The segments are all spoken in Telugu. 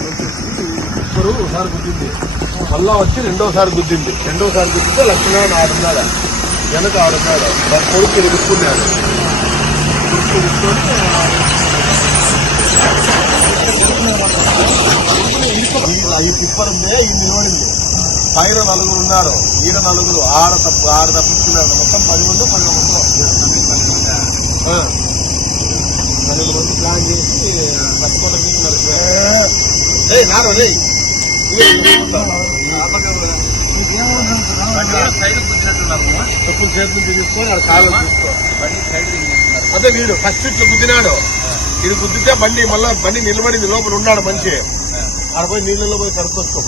ఇప్పుడు ఒకసారి గుద్దింది మళ్ళా వచ్చి రెండోసారి గుద్దింది రెండోసారి గుద్దితే లక్ష్మీనారాయణ ఆడున్నాడు? వెనక ఆడున్నాడు? వాడి కొడుకు ఇరుక్కున్నాడు ఈ కుప్పర్ ఉందే ఈ నిలబడింది. పైన నలుగురు ఉన్నారు. ఈడ నలుగురు. ఆడ తప్పు ఆడ తప్పించుకున్నారు మొత్తం పది మంది పది మంది. ఆ. పన్నెండు మంది ప్లాన్ చేసి పట్టుకోవడం ఏయ్ నారు చెప్పులు చేతులు తీసుకొని ఆడ కాళ్ళు అదే వీడు ఫస్ట్ ఇట్లా గుద్దినాడు. ఇది గుద్దితే బండి మళ్ళా బండి నిలబడింది లోపల ఉన్నాడు మంచి ఆడ పోయి నీళ్ళలో పోయి కడుక్కొచ్చుకో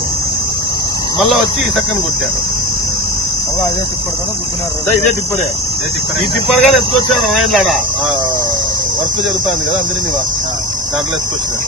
మళ్ళా వచ్చి ఈ సక్కన కొట్టాడు. అదే తిప్పడు కదా అదే ఇదే తిప్పరే ఈ తిప్పర్ గానే ఎత్తుకొచ్చారు ఆయన వర్క్ జరుగుతుంది కదా అందరినీ వా. దాంట్లో ఎత్తుకొచ్చినారు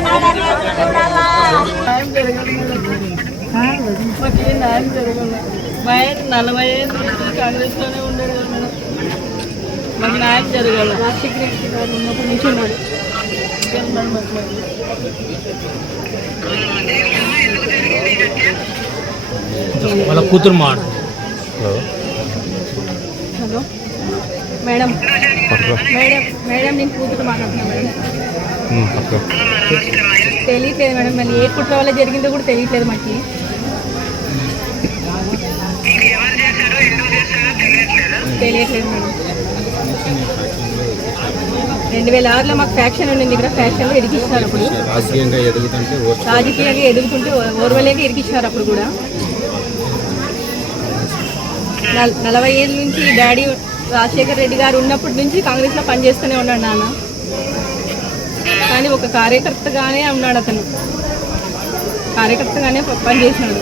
మాకు న్యాయం జరగదు మా ఆయన నలభై కదా మేడం. మాకు న్యాయం జరగాలి రాజశేఖర రెడ్డి గారు ఉన్నప్పటి నుంచి ఉన్నాడు ఇంకేం మేడం మాకు మరి? వాళ్ళ కూతురు మాట హలో మేడం మేడం మేడం నేను కూతురు మాట్లాడుతున్నా మేడం. తెలియట్లేదు మేడం. మళ్ళీ ఏ కుట్ర వల్ల జరిగిందో కూడా తెలియట్లేదు మాకు. తెలియట్లేదు మేడం. రెండు వేల ఆరులో మాకు ఫ్యాక్షన్ ఉండింది. ఇక్కడ ఫ్యాక్షన్లో ఇరికిచ్చినారు అప్పుడు. రాజకీయంగా ఎదుగుతుంటే రాజకీయంగా ఎదుగుతుంటే ఓర్వలేక ఇరికిచ్చినారు అప్పుడు కూడా. నల్- నలభై ఏళ్ళ నుంచి డాడీ రాజశేఖర్ రెడ్డి గారు ఉన్నప్పటి నుంచి కాంగ్రెస్లో పనిచేస్తూనే ఉన్నాడు నాన్న. కానీ ఒక కార్యకర్తగానే ఉన్నాడు అతను. కార్యకర్తగానే పనిచేసినాడు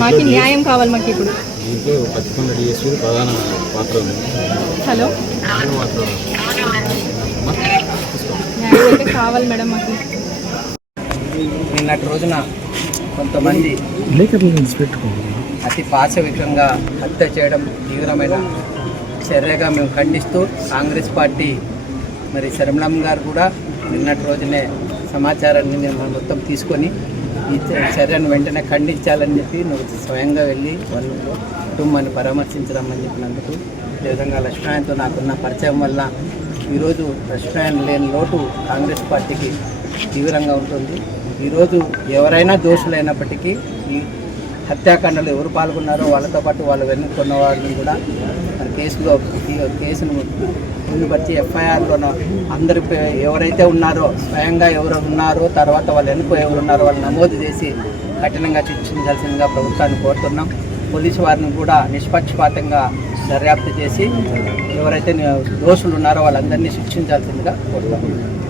మాకు న్యాయం కావాలి మాకు ఇప్పుడు. హలో. న్యాయం అయితే కావాలి మేడం మాకు. నిన్నటి రోజున కొంతమంది అతి పాశవికంగా హత్య చేయడం తీవ్రమైన చర్యగా మేము ఖండిస్తూ కాంగ్రెస్ పార్టీ మరి శరమణం గారు కూడా నిన్నటి రోజునే సమాచారాన్ని మేము మొత్తం తీసుకొని ఈ చర్యను వెంటనే ఖండించాలని చెప్పి నువ్వు స్వయంగా వెళ్ళి వాళ్ళ కుటుంబాన్ని పరామర్శించడం అని చెప్పినందుకు అదేవిధంగా లక్ష్మీనారాయణతో నాకున్న పరిచయం వల్ల ఈరోజు లక్ష్మీనారాయణ లేని లోటు కాంగ్రెస్ పార్టీకి తీవ్రంగా ఉంటుంది. ఈరోజు ఎవరైనా దోషులైనప్పటికీ ఈ హత్యాకాండలు ఎవరు పాల్గొన్నారో వాళ్ళతో పాటు వాళ్ళు వెనుక్కున్న వారిని కూడా కేసులో ఈ కేసును పొందుపరిచి ఎఫ్ఐఆర్లోనో అందరి పే- ఎవరైతే ఉన్నారో స్వయంగా ఎవరు ఉన్నారో తర్వాత వాళ్ళు వెనుక ఎవరు ఉన్నారో వాళ్ళు నమోదు చేసి కఠినంగా శిక్షించాల్సిందిగా ప్రభుత్వాన్ని కోరుతున్నాం. పోలీసు వారిని కూడా నిష్పక్షపాతంగా దర్యాప్తు చేసి ఎవరైతే దోషులు ఉన్నారో వాళ్ళందరినీ శిక్షించాల్సిందిగా కోరుతున్నాం.